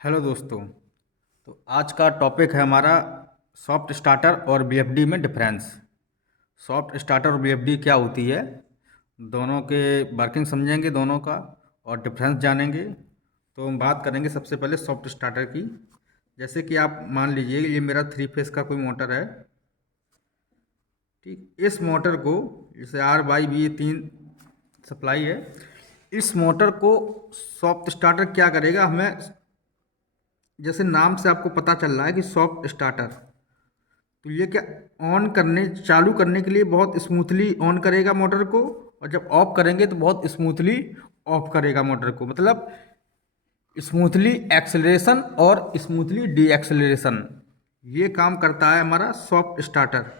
Hello दोस्तों। तो आज का टॉपिक है हमारा सॉफ्ट स्टार्टर और बीएफडी में डिफरेंस। सॉफ्ट स्टार्टर और बीएफडी क्या होती है, दोनों के वर्किंग समझेंगे दोनों का, और डिफरेंस जानेंगे। तो हम बात करेंगे सबसे पहले सॉफ्ट स्टार्टर की। जैसे कि आप मान लीजिए ये मेरा 3 फेस का कोई मोटर है। ठीक, इस मोटर को जैसे आर बाई बी, ये 3 सप्लाई है। इस मोटर को सॉफ्ट स्टार्टर क्या करेगा, हमें जैसे नाम से आपको पता चल रहा है कि सॉफ्ट स्टार्टर, तो ये क्या, ऑन करने चालू करने के लिए बहुत स्मूथली ऑन करेगा मोटर को, और जब ऑफ करेंगे तो बहुत स्मूथली ऑफ करेगा मोटर को। मतलब स्मूथली एक्सेलरेशन और स्मूथली डी एक्सेलरेशन, ये काम करता है हमारा सॉफ्ट स्टार्टर।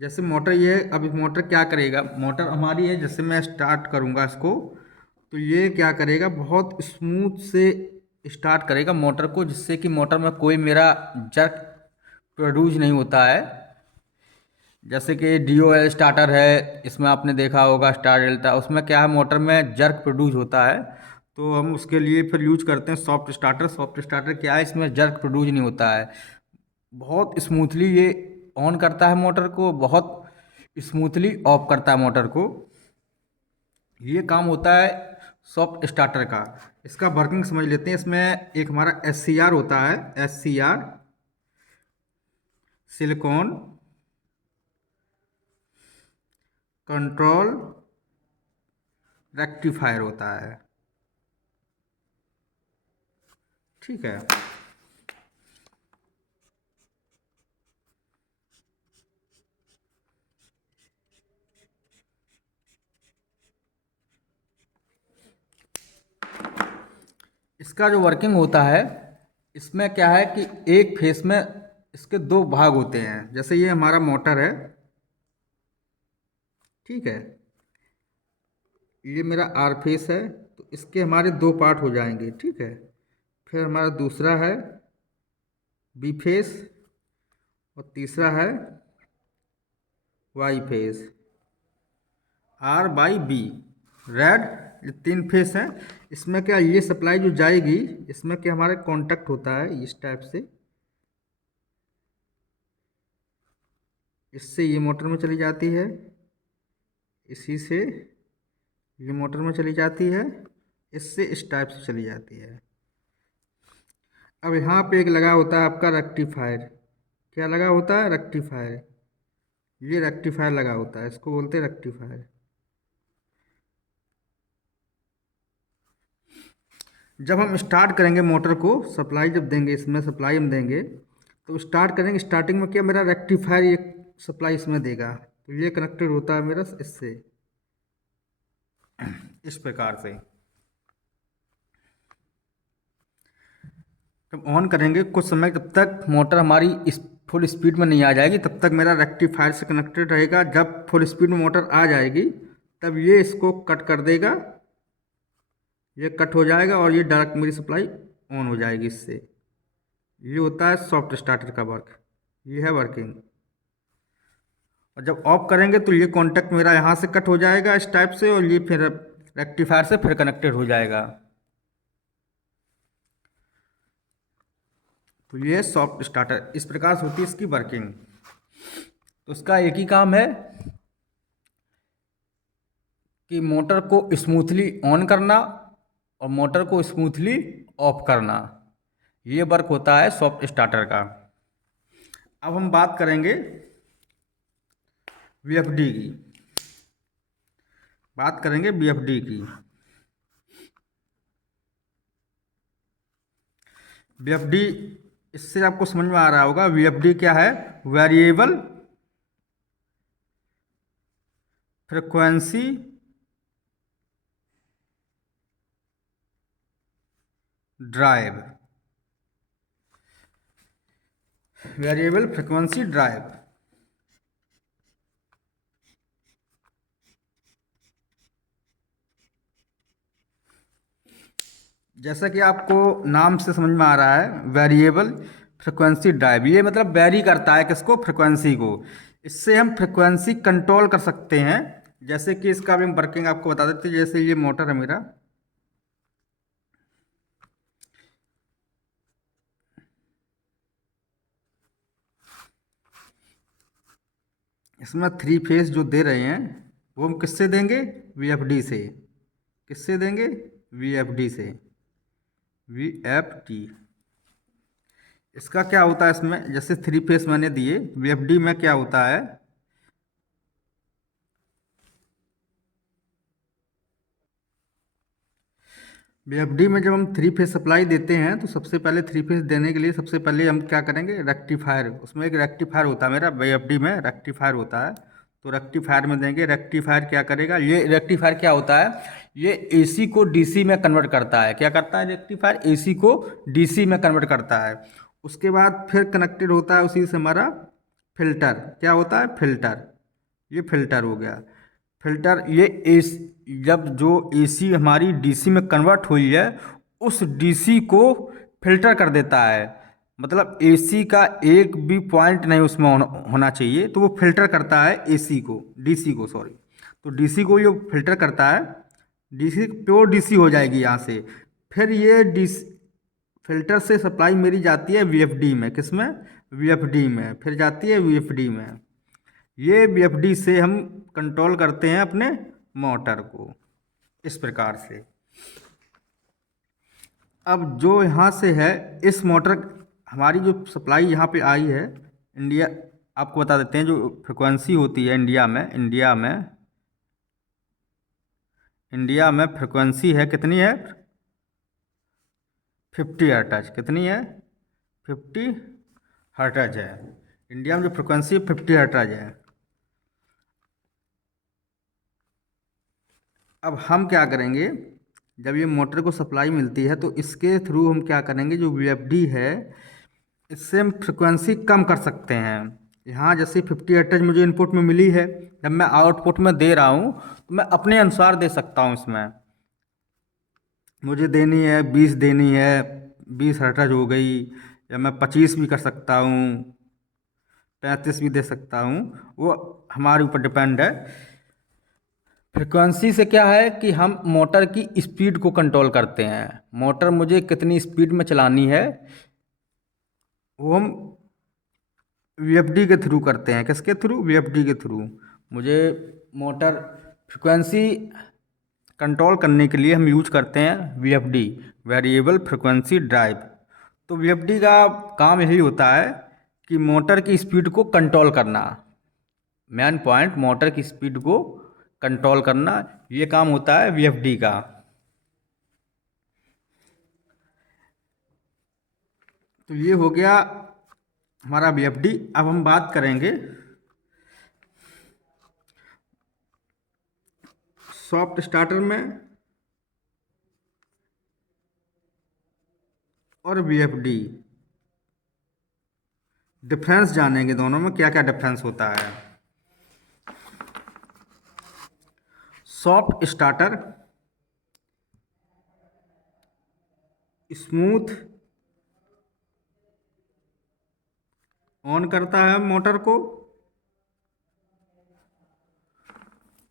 जैसे मोटर ये अब मोटर क्या करेगा, मोटर हमारी है, जैसे मैं स्टार्ट करूँगा इसको, तो ये क्या करेगा, बहुत स्मूथ से स्टार्ट करेगा मोटर को, जिससे कि मोटर में कोई मेरा जर्क प्रोड्यूस नहीं होता है। जैसे कि DOL स्टार्टर है, इसमें आपने देखा होगा स्टार डेल्टा, उसमें क्या है, मोटर में जर्क प्रोड्यूस होता है। तो हम उसके लिए फिर यूज करते हैं सॉफ्ट स्टार्टर। सॉफ्ट स्टार्टर क्या है, इसमें जर्क प्रोड्यूस नहीं होता है, बहुत स्मूथली ये ऑन करता है मोटर को, बहुत स्मूथली ऑफ करता है मोटर को। ये काम होता है सॉफ्ट स्टार्टर का। इसका वर्किंग समझ लेते हैं। इसमें एक हमारा SCR होता है, SCR सिलिकॉन कंट्रोल रेक्टिफायर होता है। ठीक है। इसका जो वर्किंग होता है, इसमें क्या है कि एक फेस में इसके 2 भाग होते हैं। जैसे ये हमारा मोटर है, ठीक है, ये मेरा आर फेस है, तो इसके हमारे 2 पार्ट हो जाएंगे। ठीक है, फिर हमारा दूसरा है बी फेस, और तीसरा है Y phase, R by B, red. ये 3 फेस हैं। इसमें क्या, ये सप्लाई जो जाएगी, इसमें क्या हमारे कांटेक्ट होता है इस टाइप से, इससे ये मोटर में चली जाती है, इसी से ये मोटर में चली जाती है, इससे इस टाइप से चली जाती है। अब यहाँ पे एक लगा होता है आपका रेक्टिफायर। क्या लगा होता है, रेक्टिफायर। ये रेक्टिफायर लगा होता है, इसको बोलते हैं रेक्टिफायर। जब हम स्टार्ट करेंगे मोटर को, सप्लाई जब देंगे, इसमें सप्लाई हम देंगे, तो स्टार्ट करेंगे, स्टार्टिंग में क्या, मेरा रेक्टिफायर ये सप्लाई इसमें देगा, तो ये कनेक्टेड होता है मेरा इससे, इस प्रकार से। जब ऑन करेंगे कुछ समय, तब तक मोटर हमारी इस फुल स्पीड में नहीं आ जाएगी, तब तक मेरा रेक्टिफायर से कनेक्टेड रहेगा। जब फुल स्पीड में मोटर आ जाएगी, तब ये इसको कट कर देगा, ये कट हो जाएगा, और ये डायरेक्ट मेरी सप्लाई ऑन हो जाएगी इससे। ये होता है सॉफ्ट स्टार्टर का वर्क, ये है वर्किंग। और जब ऑफ करेंगे तो ये कॉन्टैक्ट मेरा यहाँ से कट हो जाएगा इस टाइप से, और ये फिर रेक्टिफायर से फिर कनेक्टेड हो जाएगा। तो ये सॉफ्ट स्टार्टर, इस प्रकार से होती है इसकी वर्किंग। तो उसका एक ही काम है कि मोटर को स्मूथली ऑन करना और मोटर को स्मूथली ऑफ करना, ये वर्क होता है सॉफ्ट स्टार्टर का। अब हम बात करेंगे बीएफडी की। बात करेंगे बीएफडी की। बीएफडी, इससे आपको समझ में आ रहा होगा बीएफडी क्या है, variable frequency drive. Variable frequency drive, जैसा कि आपको नाम से समझ में आ रहा है, वेरिएबल फ्रिक्वेंसी ड्राइव, ये मतलब वेरी करता है किसको, फ्रिक्वेंसी को। इससे हम फ्रिक्वेंसी कंट्रोल कर सकते हैं। जैसे कि इसका भी हम वर्किंग आपको बता देते हैं। जैसे ये मोटर है मेरा, इसमें 3 फेस जो दे रहे हैं वो हम किससे देंगे? वीएफडी से। किससे देंगे? वीएफडी से। वीएफडी। इसका क्या होता है इसमें, जैसे 3 फेस मैंने दिए, वीएफडी में क्या होता है? वीएफडी में जब हम 3 फेस सप्लाई देते हैं तो सबसे पहले 3 फेस देने के लिए सबसे पहले हम क्या करेंगे? रेक्टिफायर, उसमें एक रेक्टिफायर होता है, मेरा वीएफडी में रेक्टिफायर होता है, तो रेक्टिफायर में देंगे। रेक्टिफायर क्या करेगा? ये रेक्टिफायर क्या होता है? ये एसी को डीसी में कन्वर्ट करता है। क्या करता है रेक्टिफायर? एसी को डीसी में कन्वर्ट करता है। उसके बाद फिर कनेक्टेड होता है उसी से हमारा फिल्टर। क्या होता है? फिल्टर। ये फिल्टर हो गया। फिल्टर ये एस जब जो एसी हमारी डीसी में कन्वर्ट हुई है उस डीसी को फिल्टर कर देता है। मतलब एसी का एक भी पॉइंट नहीं उसमें होना चाहिए, तो वो फिल्टर करता है एसी को, डीसी को, सॉरी। तो डीसी को ये फिल्टर करता है, डीसी प्योर डीसी हो जाएगी यहाँ से। फिर ये डीसी फिल्टर से सप्लाई मेरी जाती है वीएफडी में। किस में? वीएफडी में। फिर जाती है वीएफडी में। ये वीएफडी से हम कंट्रोल करते हैं अपने मोटर को, इस प्रकार से। अब जो यहाँ से है, इस मोटर हमारी जो सप्लाई यहाँ पे आई है, इंडिया, आपको बता देते हैं जो फ्रिक्वेंसी होती है इंडिया में फ्रिक्वेंसी है, कितनी है? 50 हर्ट्ज। कितनी है? 50 हर्ट्ज है। इंडिया में जो फ्रिक्वेंसी 50 हर्ट्ज है। अब हम क्या करेंगे? जब ये मोटर को सप्लाई मिलती है तो इसके थ्रू हम क्या करेंगे? जो वीएफडी है इससे हम फ्रिक्वेंसी कम कर सकते हैं। यहाँ जैसे 50 हर्ट्ज मुझे इनपुट में मिली है, जब मैं आउटपुट में दे रहा हूँ तो मैं अपने अनुसार दे सकता हूँ। इसमें मुझे देनी है 20 देनी है, 20 हर्ट्ज हो गई, या मैं 25 भी कर सकता हूँ, 35 भी दे सकता हूँ। वो हमारे ऊपर डिपेंड है। फ्रिक्वेंसी से क्या है कि हम मोटर की स्पीड को कंट्रोल करते हैं। मोटर मुझे कितनी स्पीड में चलानी है वो हम वीएफडी के थ्रू करते हैं। किसके थ्रू? वीएफडी के थ्रू। मुझे मोटर फ्रिक्वेंसी कंट्रोल करने के लिए हम यूज करते हैं वीएफडी, वेरिएबल फ्रिक्वेंसी ड्राइव। तो वीएफडी का काम यही होता है कि मोटर की स्पीड को कंट्रोल करना। मेन पॉइंट मोटर की स्पीड को कंट्रोल करना, ये काम होता है वीएफडी का। तो ये हो गया हमारा वीएफडी। अब हम बात करेंगे सॉफ्ट स्टार्टर में और वीएफडी। डिफरेंस जानेंगे दोनों में क्या क्या डिफरेंस होता है। सॉफ्ट स्टार्टर स्मूथ ऑन करता है मोटर को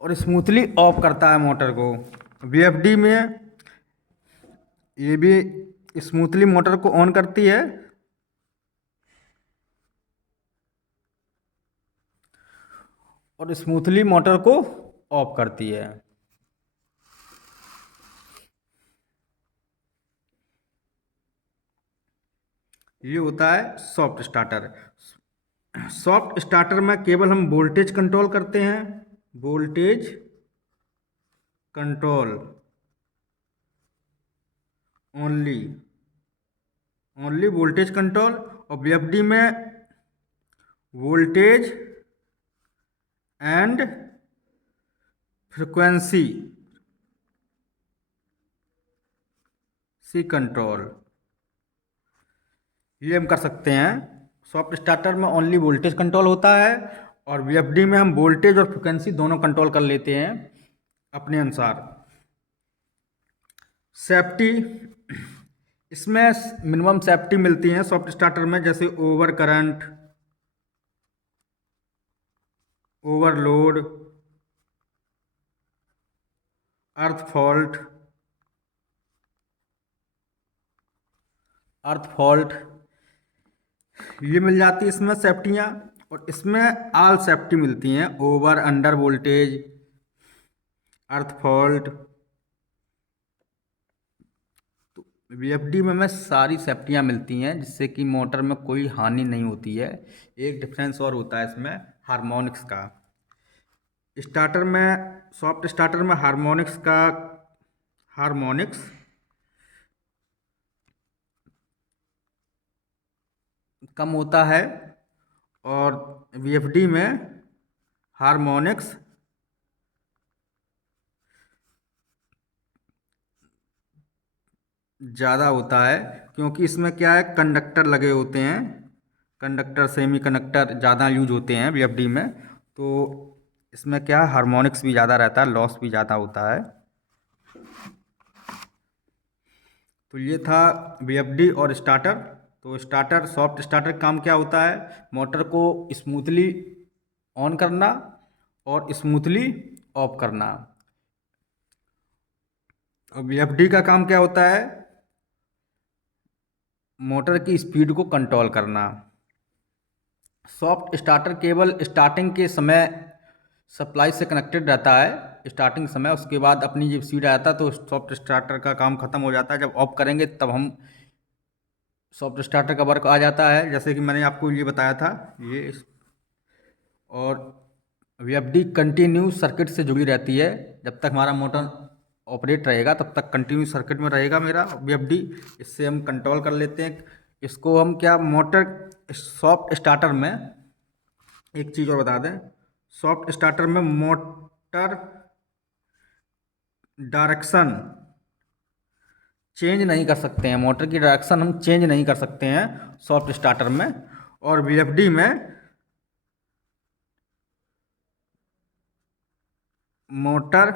और स्मूथली ऑफ करता है मोटर को। वीएफडी में ये भी स्मूथली मोटर को ऑन करती है और स्मूथली मोटर को ऑफ करती है। ये होता है सॉफ्ट स्टार्टर। सॉफ्ट स्टार्टर में केवल हम वोल्टेज कंट्रोल करते हैं, voltage control only, only voltage control. और वीएफडी में वोल्टेज एंड फ्रिक्वेंसी सी कंट्रोल, ये हम कर सकते हैं। सॉफ्ट स्टार्टर में ओनली वोल्टेज कंट्रोल होता है और वीएफडी में हम वोल्टेज और फ्रिक्वेंसी दोनों कंट्रोल कर लेते हैं अपने अनुसार। सेफ्टी, इसमें मिनिमम सेफ्टी मिलती है सॉफ्ट स्टार्टर में, जैसे ओवर करंट, ओवरलोड, अर्थ फॉल्ट, ये मिल जाती है इसमें सेफ्टियाँ। और इसमें ऑल सेफ्टी मिलती हैं, ओवर अंडर वोल्टेज, अर्थ फॉल्ट। तो वीएफडी में सारी सेफ्टियां मिलती हैं जिससे कि मोटर में कोई हानि नहीं होती है। एक डिफरेंस और होता है इसमें हार्मोनिक्स का। स्टार्टर में, सॉफ्ट स्टार्टर में हार्मोनिक्स कम होता है और वीएफडी में हार्मोनिक्स ज़्यादा होता है, क्योंकि इसमें क्या है, कंडक्टर लगे होते हैं, कंडक्टर सेमी कंडक्टर ज़्यादा यूज होते हैं वीएफडी में। तो इसमें क्या है, हार्मोनिक्स भी ज़्यादा रहता है, लॉस भी ज़्यादा होता है। तो ये था वीएफडी और स्टार्टर। तो स्टार्टर, सॉफ्ट स्टार्टर काम क्या होता है, मोटर को स्मूथली ऑन करना और स्मूथली ऑफ करना। और वीएफडी का काम क्या होता है, मोटर की स्पीड को कंट्रोल करना। सॉफ्ट स्टार्टर केवल स्टार्टिंग के समय सप्लाई से कनेक्टेड रहता है, स्टार्टिंग समय, उसके बाद अपनी जब स्पीड आता है तो सॉफ्ट स्टार्टर का काम ख़त्म हो जाता है। जब ऑफ करेंगे तब हम सॉफ्ट स्टार्टर का वर्क आ जाता है, जैसे कि मैंने आपको ये बताया था ये। और वीएफडी कंटिन्यू सर्किट से जुड़ी रहती है, जब तक हमारा मोटर ऑपरेट रहेगा तब तक कंटिन्यू सर्किट में रहेगा मेरा वीएफडी। इससे हम कंट्रोल कर लेते हैं इसको। हम क्या, मोटर सॉफ्ट स्टार्टर में एक चीज़ और बता दें, सॉफ्ट स्टार्टर में मोटर डायरेक्शन चेंज नहीं कर सकते हैं, मोटर की डायरेक्शन हम चेंज नहीं कर सकते हैं सॉफ्ट स्टार्टर में। और वीएफडी में मोटर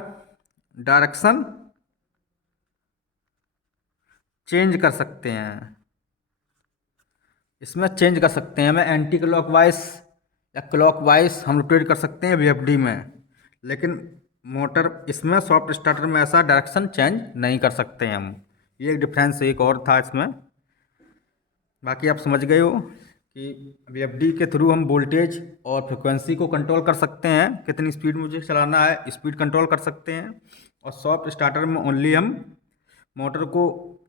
डायरेक्शन चेंज कर सकते हैं, इसमें चेंज कर सकते हैं। हमें एंटी क्लॉकवाइज या क्लॉकवाइज हम रोटेट कर सकते हैं वीएफडी में, लेकिन मोटर इसमें, सॉफ्ट स्टार्टर में ऐसा डायरेक्शन चेंज नहीं कर सकते हैं हम। ये एक डिफरेंस एक और था इसमें। बाकी आप समझ गए हो कि वीएफडी के थ्रू हम वोल्टेज और फ्रिक्वेंसी को कंट्रोल कर सकते हैं, कितनी स्पीड मुझे चलाना है स्पीड कंट्रोल कर सकते हैं। और सॉफ्ट स्टार्टर में ओनली हम मोटर को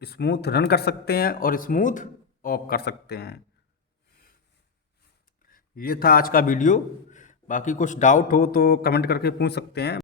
स्मूथ रन कर सकते हैं और स्मूथ ऑफ कर सकते हैं। ये था आज का वीडियो। बाकी कुछ डाउट हो तो कमेंट करके पूछ सकते हैं।